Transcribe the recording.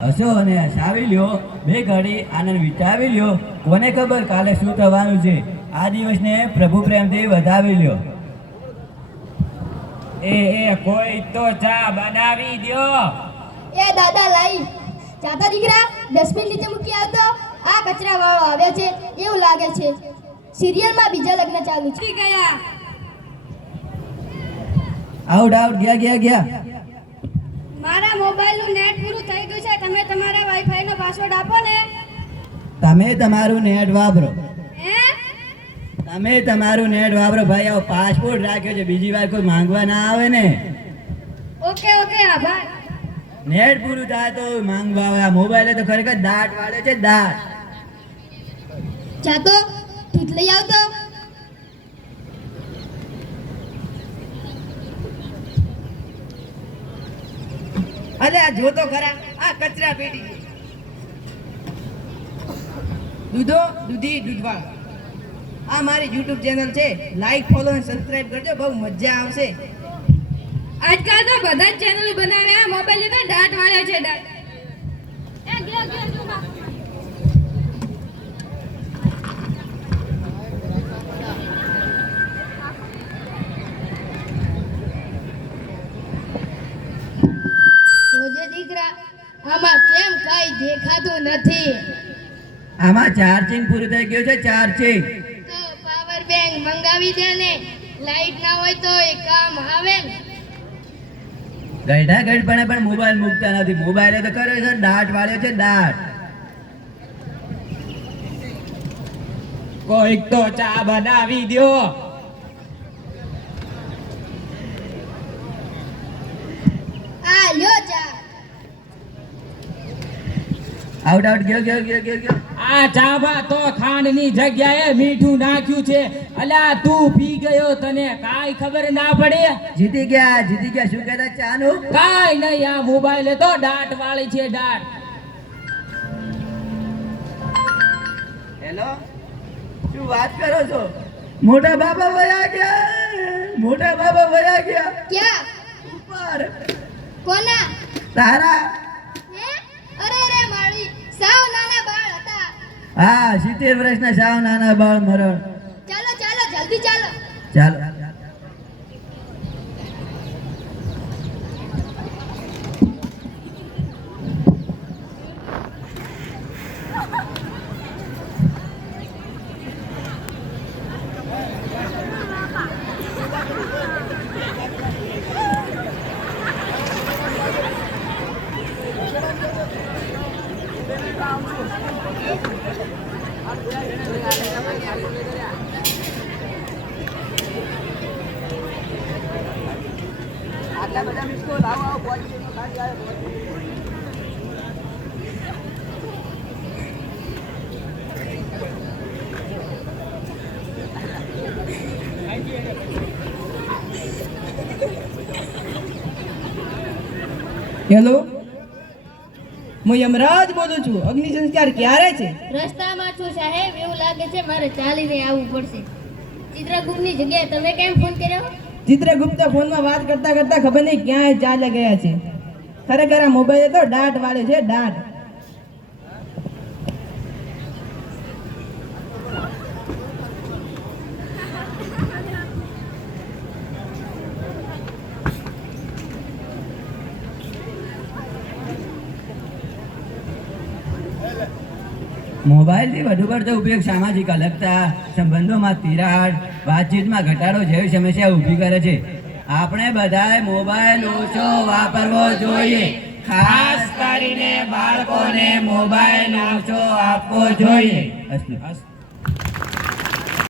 હસો અને હસાવી લ્યો, બે ઘડી આનંદ વિટાવી લ્યો. કોને ખબર કાલે શું થવાનું છે. આ દિવસને પ્રભુ પ્રેમથી વધાવી લ્યો. એ કોઈ તો ચા બનાવી દ્યો. એ દાદા લાઈ ચાતા દીકરા ડસ્ટબિન નીચે મૂકી આવતો. આ કચરા વાળો આવે છે એવું લાગે છે. સિરિયલમાં બીજા લગ્ન ચાલુ છે. ગયા આઉટ આઉટ ગયા ગયા. મારા મોબાઈલનું નેટ પૂરું થઈ ગયું છે. તમે તમારા વાઈફાઈ નો પાસવર્ડ આપો ને. તમે તમારું નેટ વાપરો. હે તમે તમારું નેટ વાપરો ભાઈ. આવો પાસપોર્ટ રાખ્યો છે, બીજી વાર કોઈ માંગવા ના આવે ને. ઓકે ઓકે આભાર. નેટ પૂરું થાય તો માંગવા આવે. આ મોબાઈલ તો ખરેખર દાટ વાળે છે, દાટ. ચાતો ઠીક લઈ આવતો. અલે આ જોતો ખરા, આ કચરા પેટી દૂધી દૂધવાળ. આ મારી YouTube ચેનલ છે. લાઈક ફોલો અને સબસ્ક્રાઇબ કરજો, બહુ મજા આવશે. આજકાલ તો બધા જ ચેનલ બનાવે. આ મોબાઈલ તો દાટ વાળે છે, દાટ. એ ગયો ગયો દીકરા આમાં કેમ કઈ દેખાતું નથી. આમાં ચાર્જિંગ પૂરું થઈ ગયું છે, ચાર્જિંગ. તો પાવર બેંક મંગાવી દે ને. લાઈટ ના હોય તો એ કામ આવે ને. ગઈઢા ગઈઢ પણ મોબાઈલ મૂકતા નથી. મોબાઈલ તો કરે છે દાટ વાળ્યો છે, દાટ. કોઈક તો ચા બનાવી દ્યો. આ લ્યો ચા. આઉટ આઉટ ગયો. આ ચામાં તો ખાંડની જગ્યાએ મીઠું નાખ્યું છે. અલ્યા તું પી ગયો, તને કાઈ ખબર ના પડે. જીતી ગયા. શું કહેતા ચાનું? કાઈ નહીં, આ મોબાઈલ તો દાટ વાળી છે, દાટ. હેલો, શું વાત કરો છો? મોટા બાબા વયા ગયા. ક્યાં? ઉપર. કોના? તારા. હે? અરે રે માળી સાવ નાના બાળ હતા. હા, 70 વર્ષના સાવ નાના બાળ મરણ. ચાલો ચાલો જલ્દી ચાલો. ચાલો. આટલા બધા મિસ્કો લાવો, આવો પહોંચી ગયો, ખાલી આવ્યો. હેલો, હું યમરાજ બોલું છું. અગ્નિ સંસ્કાર ક્યારે છે? રસ્તામાં છું સાહેબ. એવું લાગે છે મારે ચાલીને આવવું પડશે. ચિત્રગુપ્તની જગ્યાએ તમે કેમ ફોન કર્યો? ચિત્રગુપ્ત ફોનમાં વાત કરતા કરતા ખબર નહીં ક્યાંય ચાલે ગયા છે. ખરેખર આ મોબાઈલ તો દાટ વાળે છે, દાટ. મોબાઈલથી વધુ પડતો ઉપયોગ સામાજિક અલગતા, સંબંધોમાં તિરાડ, વાતચીતમાં ઘટાડો જેવી સમસ્યા ઊભી કરે છે. આપણે બધાએ મોબાઈલ ઓછો વાપરવો જોઈએ. ખાસ કરીને બાળકોને મોબાઈલ ઓછો આપવો જોઈએ.